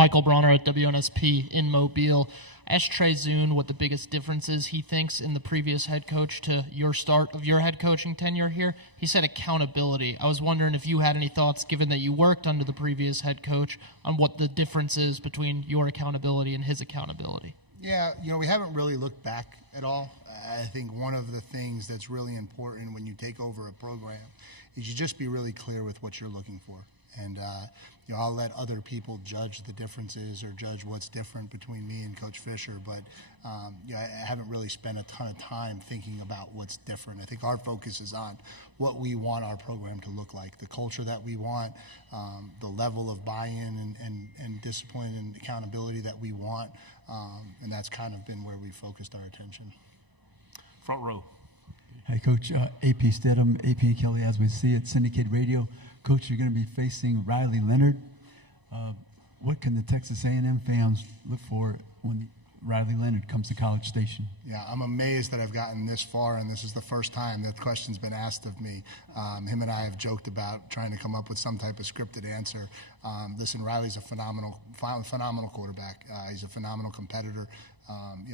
Michael Bronner at WNSP in Mobile. I asked Trey Zune what the biggest difference is he thinks in the previous head coach to your start of your head coaching tenure here. He said accountability. I was wondering if you had any thoughts, given that you worked under the previous head coach, on what the difference is between your accountability and his accountability. Yeah, we haven't really looked back at all. I think one of the things that's really important when you take over a program is you just be really clear with what you're looking for. And, I'll let other people judge the differences or judge what's different between me and Coach Fisher, but I haven't really spent a ton of time thinking about what's different. I think our focus is on what we want our program to look like, the culture that we want, the level of buy-in and discipline and accountability that we want, and that's kind of been where we focused our attention. Front row. Hi, Coach. AP Stedham, AP and Kelly, as we see it, syndicated radio. Coach, you're going to be facing Riley Leonard. What can the Texas A&M fans look for when Riley Leonard comes to College Station? Yeah, I'm amazed that I've gotten this far, and this is the first time that question's been asked of me. Him and I have joked about trying to come up with some type of scripted answer. Listen, Riley's a phenomenal quarterback. He's a phenomenal competitor.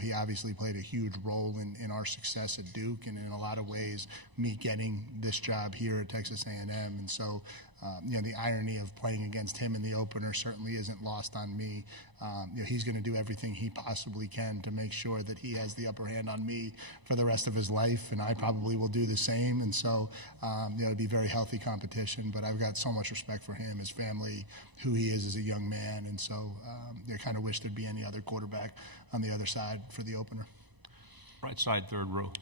He obviously played a huge role in our success at Duke, and in a lot of ways, me getting this job here at Texas A&M. And so, the irony of playing against him in the opener certainly isn't lost on me. He's going to do everything he possibly can to make sure that he has the upper hand on me for the rest of his life, and I probably will do the same. And so, it'll be very healthy competition. But I've got so much respect for him, his family, who he is as a young man, and so I kind of wish there'd be any other quarterback on the other side for the opener. Right side, third row.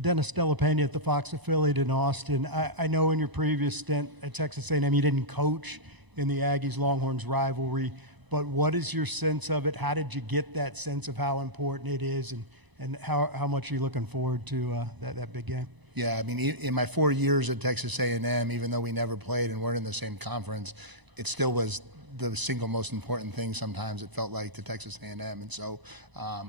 Dennis Delapena at the Fox affiliate in Austin. I know in your previous stint at Texas A&M you didn't coach in the Aggies-Longhorns rivalry, but what is your sense of it? How did you get that sense of how important it is, and how much are you looking forward to that big game? Yeah, I mean, in my 4 years at Texas A&M, even though we never played and weren't in the same conference, it still was the single most important thing sometimes it felt like to Texas A&M. And so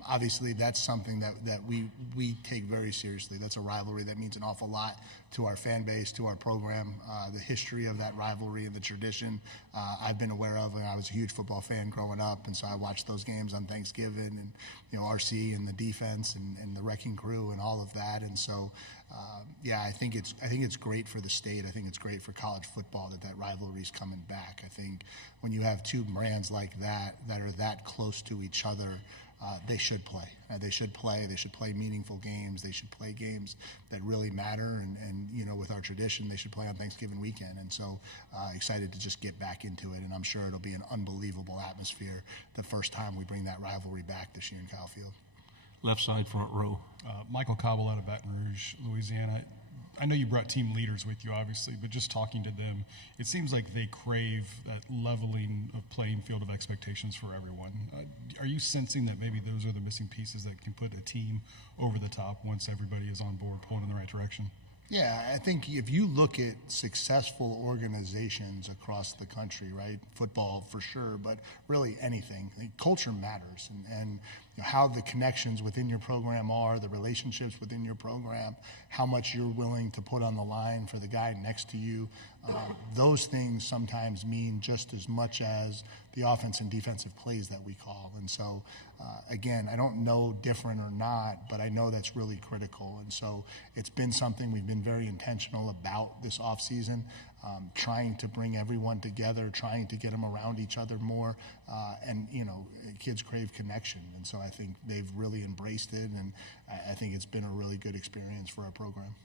obviously that's something that we take very seriously. That's a rivalry that means an awful lot to our fan base, to our program. The history of that rivalry and the tradition I've been aware of, and I was a huge football fan growing up, and so I watched those games on Thanksgiving, and RC and the defense and the wrecking crew and all of that. And so I think it's great for the state. I think it's great for college football that rivalry's coming back. I think when you have two brands like that are that close to each other, they should play. They should play meaningful games. They should play games that really matter. And with our tradition, they should play on Thanksgiving weekend. And so excited to just get back into it. And I'm sure it'll be an unbelievable atmosphere the first time we bring that rivalry back this year in Kyle Field. Left side, front row. Michael Cobble out of Baton Rouge, Louisiana. I know you brought team leaders with you, obviously, but just talking to them, it seems like they crave that leveling of playing field of expectations for everyone. Are you sensing that maybe those are the missing pieces that can put a team over the top once everybody is on board pulling in the right direction? Yeah, I think if you look at successful organizations across the country, right, football for sure, but really anything, I think culture matters, and how the connections within your program are, the relationships within your program, how much you're willing to put on the line for the guy next to you. Those things sometimes mean just as much as the offense and defensive plays that we call. And so, again, I don't know different or not, but I know that's really critical. And so it's been something we've been very intentional about this offseason, trying to bring everyone together, trying to get them around each other more. And kids crave connection. And so I think they've really embraced it, and I think it's been a really good experience for our program.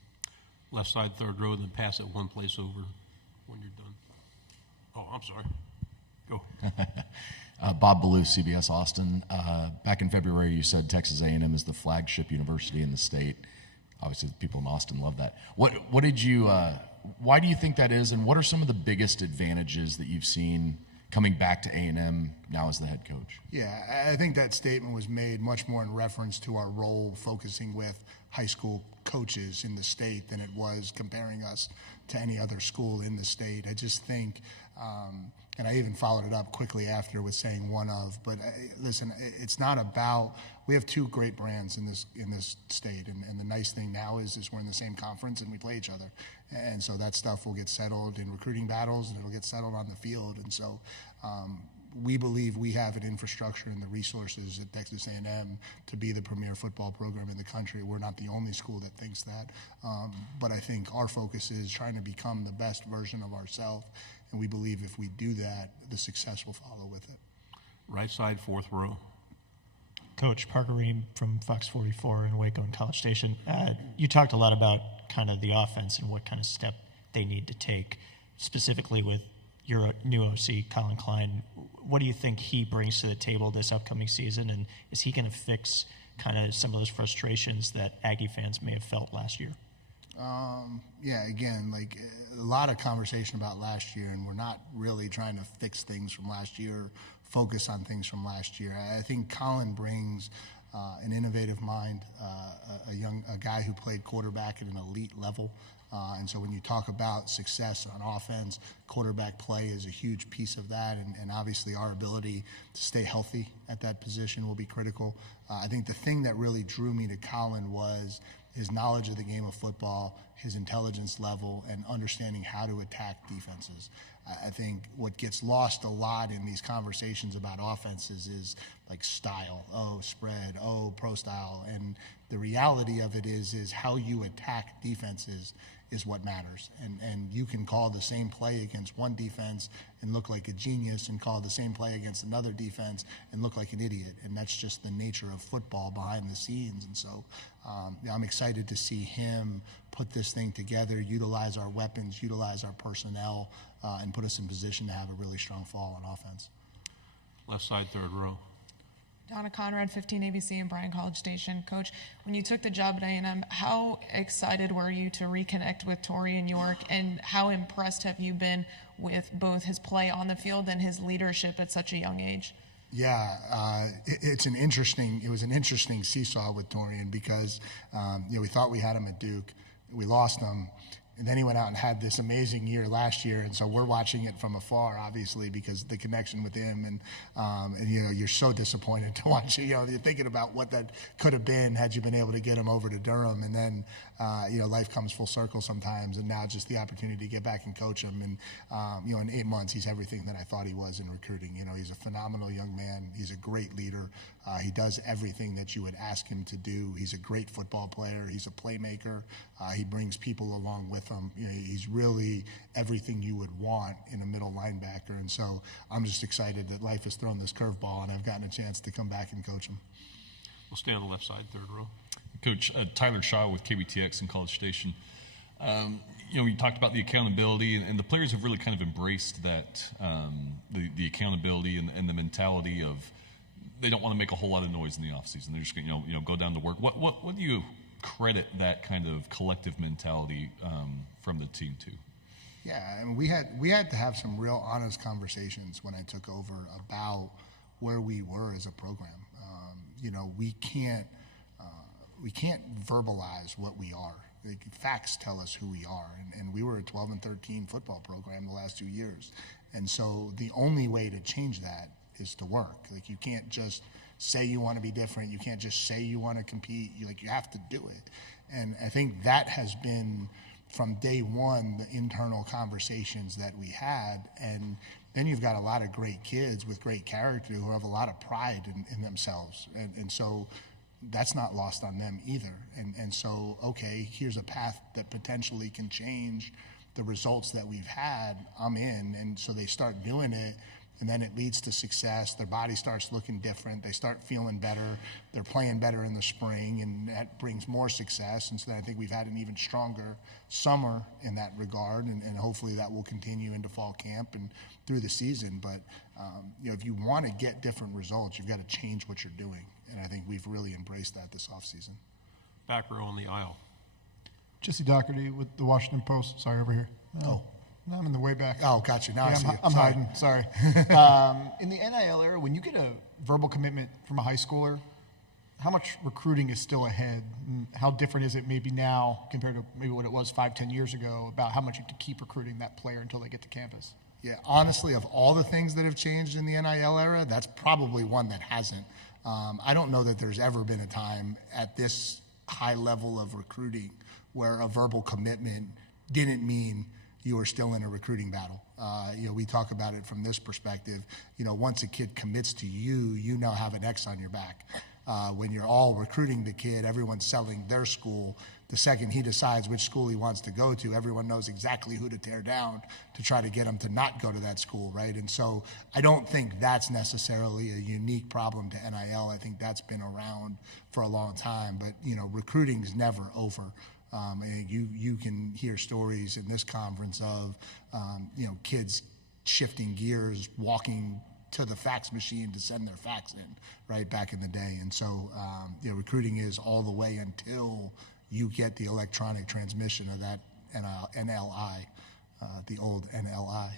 Left side, third row, then pass it one place over when you're done. Oh, I'm sorry. Go. Bob Ballou, CBS Austin. Back in February, you said Texas A&M is the flagship university in the state. Obviously, the people in Austin love that. What did you? Why do you think that is, and what are some of the biggest advantages that you've seen coming back to A&M now as the head coach? Yeah, I think that statement was made much more in reference to our role focusing with high school coaches in the state than it was comparing us to any other school in the state. I just think, and I even followed it up quickly after with saying one of, but listen, it's not about, we have two great brands in this state, and the nice thing now is we're in the same conference and we play each other. And so that stuff will get settled in recruiting battles, and it'll get settled on the field. And so we believe we have an infrastructure and the resources at Texas A&M to be the premier football program in the country. We're not the only school that thinks that, but I think our focus is trying to become the best version of ourselves, and we believe if we do that, the success will follow with it. Right side, fourth row. Coach Parker Ream from Fox 44 in Waco and College Station. You talked a lot about kind of the offense and what kind of step they need to take, specifically with your new OC, Colin Klein. What do you think he brings to the table this upcoming season, and is he going to fix kind of some of those frustrations that Aggie fans may have felt last year? Yeah, again, like a lot of conversation about last year, and we're not really trying to fix things from last year, focus on things from last year. I think Colin brings an innovative mind, a guy who played quarterback at an elite level. And so when you talk about success on offense, quarterback play is a huge piece of that, and obviously our ability to stay healthy at that position will be critical. I think the thing that really drew me to Colin was his knowledge of the game of football, his intelligence level, and understanding how to attack defenses. I think what gets lost a lot in these conversations about offenses is like style, spread, pro style, and the reality of it is how you attack defenses is what matters. And you can call the same play against one defense and look like a genius, and call the same play against another defense and look like an idiot. And that's just the nature of football behind the scenes. And so I'm excited to see him put this thing together, utilize our weapons, utilize our personnel, and put us in position to have a really strong fall on offense. Left side, third row. Donna Conrad, 15 ABC and Bryan College Station. Coach, when you took the job at A&M, how excited were you to reconnect with Torian York, and how impressed have you been with both his play on the field and his leadership at such a young age? Yeah, it was an interesting seesaw with Torian because we thought we had him at Duke, we lost him. And then he went out and had this amazing year last year, and so we're watching it from afar, obviously, because the connection with him, and you're so disappointed to watch it. You're thinking about what that could have been had you been able to get him over to Durham, and then life comes full circle sometimes, and now just the opportunity to get back and coach him, and in 8 months he's everything that I thought he was in recruiting. He's a phenomenal young man. He's a great leader. He does everything that you would ask him to do. He's a great football player. He's a playmaker. He brings people along with him. He's really everything you would want in a middle linebacker. And so I'm just excited that life has thrown this curveball, and I've gotten a chance to come back and coach him. We'll stay on the left side, third row. Coach, Tyler Shaw with KBTX in College Station. You talked about the accountability, and the players have really kind of embraced that, the accountability and the mentality of they don't want to make a whole lot of noise in the offseason. They're just going to go down to work. What do you credit that kind of collective mentality from the team to? Yeah, I mean, we had to have some real honest conversations when I took over about where we were as a program. We can't verbalize what we are. Like, facts tell us who we are, and we were a 12-13 football program the last 2 years, and so the only way to change that is to work. Like, you can't just say you want to be different. You can't just say you want to compete. You have to do it. And I think that has been from day one the internal conversations that we had. And then you've got a lot of great kids with great character who have a lot of pride in themselves. And so that's not lost on them either. And so, okay, here's a path that potentially can change the results that we've had. I'm in. And so they start doing it. And then it leads to success. Their body starts looking different. They start feeling better. They're playing better in the spring, and that brings more success. And so I think we've had an even stronger summer in that regard, and hopefully that will continue into fall camp and through the season. But if you want to get different results, you've got to change what you're doing. And I think we've really embraced that this offseason. Back row on the aisle. Jesse Doherty with the Washington Post. Sorry, over here. Oh. No, I'm in the way back. Oh, gotcha. Now I see you. I'm Sorry. hiding. Sorry. In the NIL era, when you get a verbal commitment from a high schooler, how much recruiting is still ahead? And how different is it maybe now compared to maybe what it was 5-10 years ago about how much you have to keep recruiting that player until they get to campus? Yeah, honestly, of all the things that have changed in the NIL era, that's probably one that hasn't. I don't know that there's ever been a time at this high level of recruiting where a verbal commitment didn't mean you are still in a recruiting battle. We talk about it from this perspective. Once a kid commits to you, you now have an X on your back. When you're all recruiting the kid, everyone's selling their school. The second he decides which school he wants to go to, everyone knows exactly who to tear down to try to get him to not go to that school, right? And so I don't think that's necessarily a unique problem to NIL. I think that's been around for a long time. But, recruiting's never over. And you can hear stories in this conference of, kids shifting gears, walking to the fax machine to send their fax in, right, back in the day. And so, recruiting is all the way until you get the electronic transmission of that NLI, the old NLI.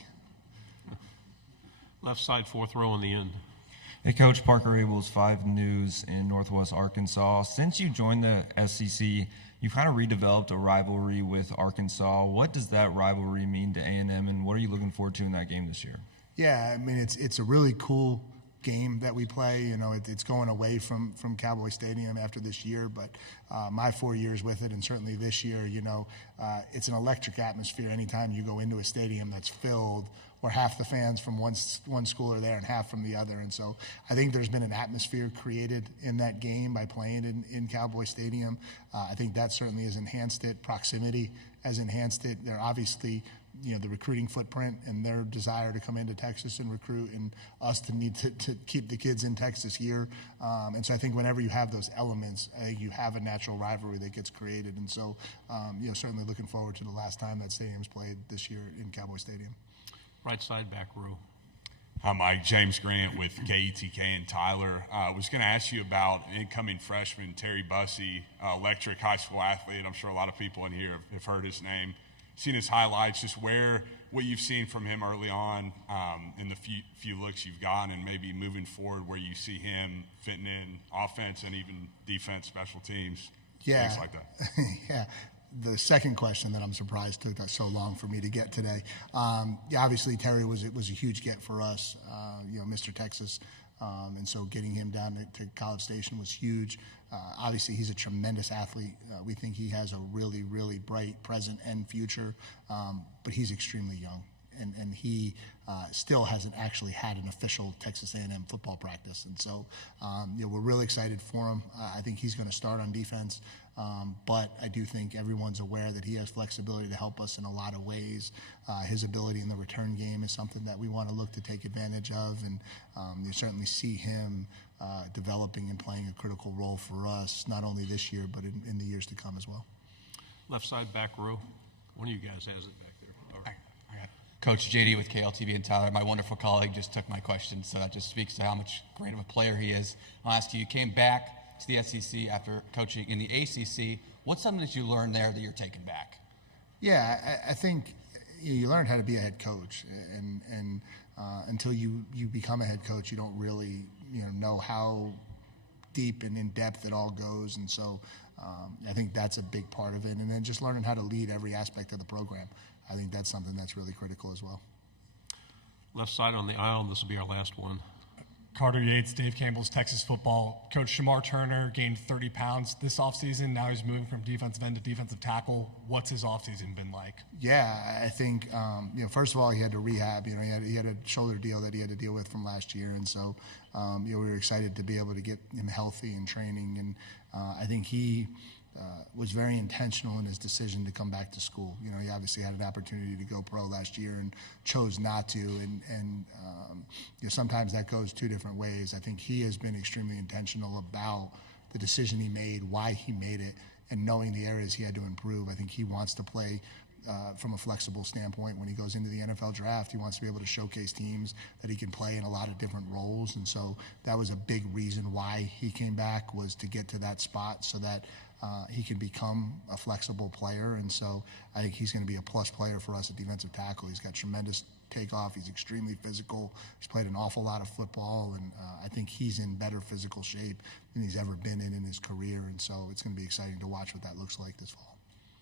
Left side, fourth row on the end. Hey, Coach, Parker Abels, 5 News in Northwest Arkansas. Since you joined the SEC, you've kind of redeveloped a rivalry with Arkansas. What does that rivalry mean to A&M, and what are you looking forward to in that game this year? Yeah, I mean, it's a really cool game that we play. It's going away from Cowboy Stadium after this year, but my 4 years with it, and certainly this year, it's an electric atmosphere anytime you go into a stadium that's filled where half the fans from one school are there and half from the other. And so I think there's been an atmosphere created in that game by playing in Cowboy Stadium. I think that certainly has enhanced it. Proximity has enhanced it. They're obviously the recruiting footprint and their desire to come into Texas and recruit, and us to need to keep the kids in Texas here. And so I think whenever you have those elements, I think you have a natural rivalry that gets created. And so, certainly looking forward to the last time that stadium's played this year in Cowboy Stadium. Right side, back row. Hi, Mike. James Grant with KETK and Tyler. I was going to ask you about incoming freshman Terry Bussey, electric high school athlete. I'm sure a lot of people in here have heard his name, seen his highlights, just what you've seen from him early on in the few looks you've gotten, and maybe moving forward where you see him fitting in offense and even defense, special teams, things like that. Yeah. The second question that I'm surprised took that so long for me to get today. Obviously Terry was a huge get for us, Mr. Texas. And so getting him down to College Station was huge. Obviously, he's a tremendous athlete. We think he has a really, really bright present and future, but he's extremely young. And he still hasn't actually had an official Texas A&M football practice. And so we're really excited for him. I think he's going to start on defense. But I do think everyone's aware that he has flexibility to help us in a lot of ways. His ability in the return game is something that we want to look to take advantage of. And you certainly see him developing and playing a critical role for us, not only this year, but in the years to come as well. Left side, back row. One of you guys has it back there. All right. Coach JD with KLTV and Tyler, my wonderful colleague, just took my question, so that just speaks to how much great of a player he is. I'll ask you came back to the SEC after coaching in the ACC. What's something that you learned there that you're taking back? Yeah, I think you learn how to be a head coach, and until you become a head coach, you don't really know how deep and in depth it all goes. And so I think that's a big part of it. And then just learning how to lead every aspect of the program. I think that's something that's really critical as well. Left side on the aisle, and this will be our last one. Carter Yates, Dave Campbell's Texas football. Coach Shamar Turner gained 30 pounds this offseason. Now he's moving from defensive end to defensive tackle. What's his offseason been like? Yeah, I think, first of all, he had to rehab. He had a shoulder deal that he had to deal with from last year. And so, we were excited to be able to get him healthy and training. And I think he was very intentional in his decision to come back to school. He obviously had an opportunity to go pro last year and chose not to. And sometimes that goes two different ways. I think he has been extremely intentional about the decision he made, why he made it, and knowing the areas he had to improve. I think he wants to play from a flexible standpoint. When he goes into the NFL draft, he wants to be able to showcase teams that he can play in a lot of different roles. And so that was a big reason why he came back, was to get to that spot so that he can become a flexible player. And so I think he's going to be a plus player for us at defensive tackle. He's got tremendous takeoff. He's extremely physical. He's played an awful lot of football, and I think he's in better physical shape than he's ever been in his career. And so it's going to be exciting to watch what that looks like this fall.